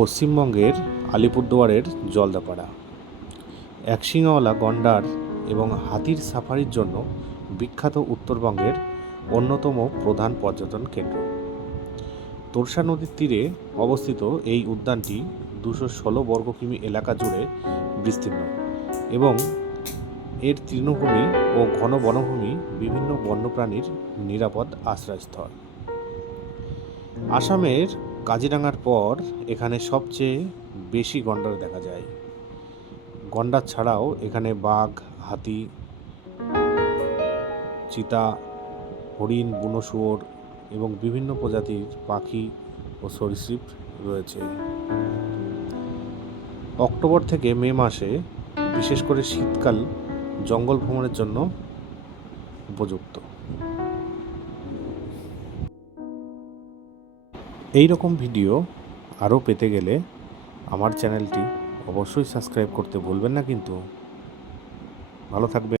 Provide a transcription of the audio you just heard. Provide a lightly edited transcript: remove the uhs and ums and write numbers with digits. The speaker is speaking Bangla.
পশ্চিমবঙ্গের আলিপুরদুয়ারের জলদাপাড়া একশিঙাওয়ালা গন্ডার এবং হাতির সাফারির জন্য বিখ্যাত উত্তরবঙ্গের অন্যতম প্রধান পর্যটন কেন্দ্র। তোর্ষা নদীর তীরে অবস্থিত এই উদ্যানটি 216 বর্গ কিমি এলাকা জুড়ে বিস্তীর্ণ এবং এর তৃণভূমি ও ঘন বনভূমি বিভিন্ন বন্যপ্রাণীর নিরাপদ আশ্রয়স্থল। আসামের কাজিরাঙার পর এখানে সবচেয়ে বেশি গন্ডার দেখা যায়। গন্ডার ছাড়াও এখানে বাঘ, হাতি, চিতা, হরিণ, বুনো শুয়োর এবং বিভিন্ন প্রজাতির পাখি ও সরীসৃপ রয়েছে। অক্টোবর থেকে মে মাসে বিশেষ করে শীতকাল জঙ্গল ভ্রমণের জন্য উপযুক্ত। এই রকম ভিডিও আরও পেতে গেলে আমার চ্যানেলটি অবশ্যই সাবস্ক্রাইব করতে ভুলবেন না কিন্তু। ভালো থাকবেন।